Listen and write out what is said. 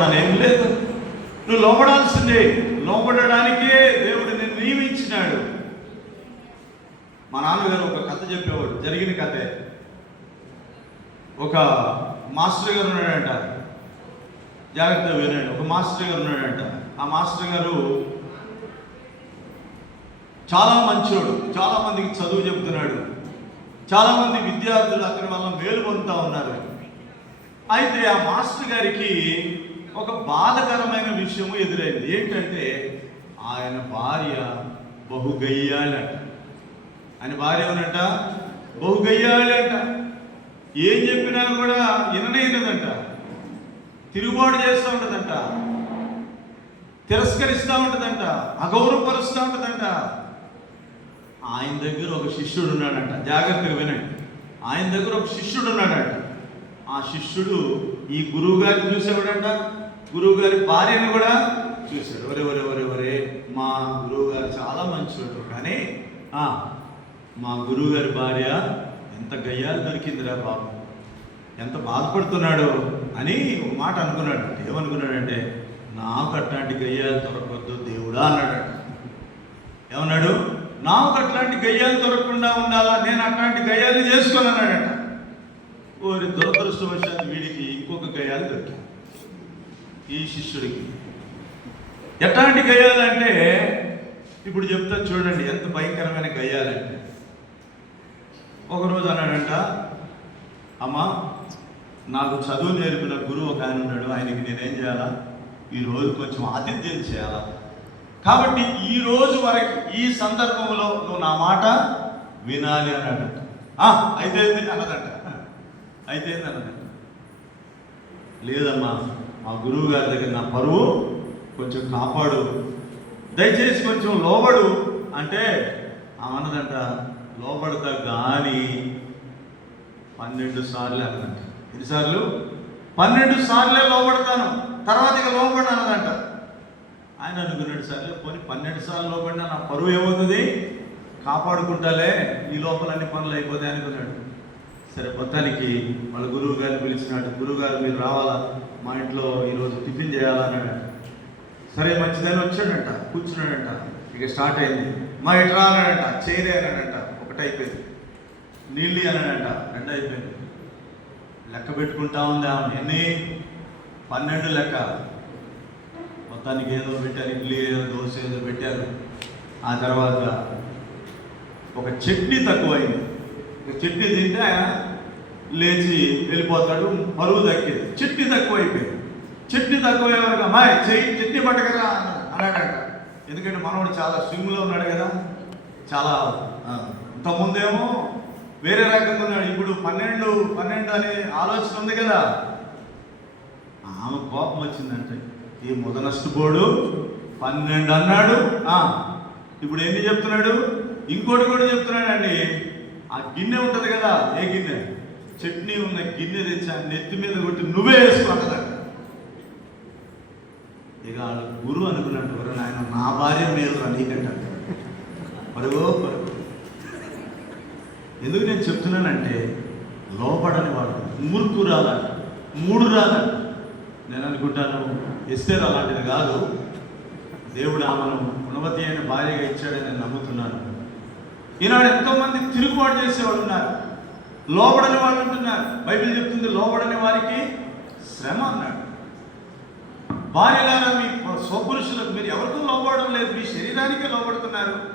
లోబడను ఏం లేదు. నువ్వు లోపడాల్సిందే లోపడడానికే దేవుడు నిన్ను నియమించినాడు. మా నాన్నగారు ఒక కథ చెప్పేవాడు. జరిగిన కథే. ఒక మాస్టర్ గారు ఉన్నాడంట. జాగ్రత్తగా వినండి. ఒక మాస్టర్ గారు ఉన్నాడంట. ఆ మాస్టర్ గారు చాలా మంచివాడు. చాలా మందికి చదువు చెబుతున్నాడు. చాలా మంది విద్యార్థులు అతని వల్ల మేలు పొందుతా ఉన్నారు. అయితే ఆ మాస్టర్ గారికి ఒక బాధకరమైన విషయము ఎదురైంది. ఏంటంటే ఆయన భార్య బహుగయ్యాలంట. ఆయన భార్య ఎవరంట బహుగయ్యాలంట. ఏం చెప్పినా కూడా విననేదంట తిరుగుబాటు చేస్తూ ఉంటుందంట. తిరస్కరిస్తూ ఉంటుందంట. అగౌరవపరుస్తూ ఉంటుందంట. ఆయన దగ్గర ఒక శిష్యుడు ఉన్నాడంట. జాగ్రత్తగా వినండి. ఆయన దగ్గర ఒక శిష్యుడు ఉన్నాడంట. ఆ శిష్యుడు ఈ గురువు గారిని చూసేవాడంట. గురువు గారి భార్యను కూడా చూశాడు. ఒరే ఒరే ఒరే ఒరే మా గురువు గారు చాలా మంచివాడు కానీ ఆ, మా గురువు గారి భార్య ఎంత గయ్యాలు దొరికిందిరా బాబు. ఎంత బాధపడుతున్నాడు అని ఒక మాట అనుకున్నాడు. ఏమనుకున్నాడంటే నాకు అట్లాంటి గయ్యాలు దొరకవద్దు దేవుడా అన్నాడు. ఏమన్నాడు? నాకు అట్లాంటి గయ్యాలు దొరకకుండా ఉండాలా? నేను అట్లాంటి గయ్యాలు చేసుకొని ఓరి దురదృష్టవశాత్తు వీడికి ఇంకొక గయ్యాలు దొరికింది ఈ శిష్యుడికి. ఎట్లాంటి గయ్యాలంటే ఇప్పుడు చెప్తా చూడండి ఎంత భయంకరమైన గయ్యాలంటే. ఒకరోజు అన్నాడంట అమ్మా నాకు చదువు నేర్పిన గురువు ఒక ఆయన ఉన్నాడు ఆయనకి నేనేం చేయాలా? ఈ రోజు కొంచెం ఆతిథ్యం చేయాలా? కాబట్టి ఈ రోజు వరకు ఈ సందర్భంలో నువ్వు నా మాట వినాలి అన్నాడంట అయితే అన్నదంట. అయితే అన్నదంట. లేదమ్మా మా గురువు గారి దగ్గర నా పరువు కొంచెం కాపాడు. దయచేసి కొంచెం లోబడు అంటే ఆమె అన్నదంట లోబడతా కానీ పన్నెండు సార్లు అన్నదంట. ఎన్నిసార్లు? పన్నెండు సార్లే లోబడతాను. తర్వాత ఇక లోబడి అన్నదంట. ఆయన అనుకున్నాడు సార్లు పోనీ పన్నెండు సార్లు లోబడినా నా పరువు ఏమవుతుంది? కాపాడుకుంటాలే. ఈ లోపల అన్ని పనులు అయిపోతాయి అనుకున్నాడు. సరే మొత్తానికి వాళ్ళ గురువు గారిని పిలిచినట్టు గురువు గారు మీరు రావాలా? మా ఇంట్లో ఈరోజు టిఫిన్ చేయాలా? అన్నాడు సరే మంచిదని వచ్చాడంట కూర్చున్నాడంట. ఇక స్టార్ట్ అయింది. మా ఇంటి అన్నాడంట. చేరే అన్నాడంట. ఒకటైపోయింది నీళ్ళు అన్నాడంట. రెండు అయిపోయింది. లెక్క పెట్టుకుంటా ఉంది ఆమె. ఎన్ని? పన్నెండు లెక్క. మొత్తానికి ఏదో పెట్టారు ఇడ్లీ ఏదో దోశ ఏదో పెట్టారు. ఆ తర్వాత ఒక చట్నీ తక్కువైంది. అయింది చట్నీ తింటే ఆయన లేచి వెళ్ళిపోతాడు పరువు దక్కింది చట్నీ తక్కువైపోయింది. చట్నీ తక్కువ అమ్మాయి చెయ్యి చట్నీ పట్టకరా అన్నాడట ఎందుకంటే మనవాడు చాలా స్విమ్లో ఉన్నాడు కదా. చాలా ఇంతకుముందేమో వేరే రకంగా ఉన్నాడు. ఇప్పుడు పన్నెండు పన్నెండు అనే ఆలోచన ఉంది కదా. ఆమె కోపం వచ్చిందంటే ఈ ముదనష్టపోడు పన్నెండు అన్నాడు ఇప్పుడు ఏంటి చెప్తున్నాడు? ఇంకోటి కూడా చెప్తున్నాడండి. ఆ గిన్నె ఉంటుంది కదా ఏ గిన్నె? చట్నీ ఉన్న గిన్నె తెచ్చి ఆ నెత్తి మీద కొట్టి నువ్వే వేసుకున్నదట ఇక వాళ్ళ గురువు అనుకున్నాడు ఎవరు నాయన నా భార్య మేలు నీకంటారు పరుగో పరుగు. ఎందుకు నేను చెప్తున్నానంటే లోపడని వాడు మూర్ఖు రాదంట మూడు రాదంట నేను అనుకుంటాను ఎస్తేర్ అలాంటిది కాదు. దేవుడు ఆమెను గుణవతి అయిన భార్యగా ఇచ్చాడని నేను నమ్ముతున్నాను. ఈనాడు ఎంతోమంది తిరుగుబాటు చేసేవాళ్ళు ఉన్నారు. లోబడని వాళ్ళు ఉంటున్నారు. బైబిల్ చెప్తుంది లోబడని వారికి శ్రమ అన్నాడు. భార్యలారా మీ స్వపురుషులకు మీరు ఎవరికీ లోబడడం లేదు. మీ శరీరానికే లోబడుతున్నారు.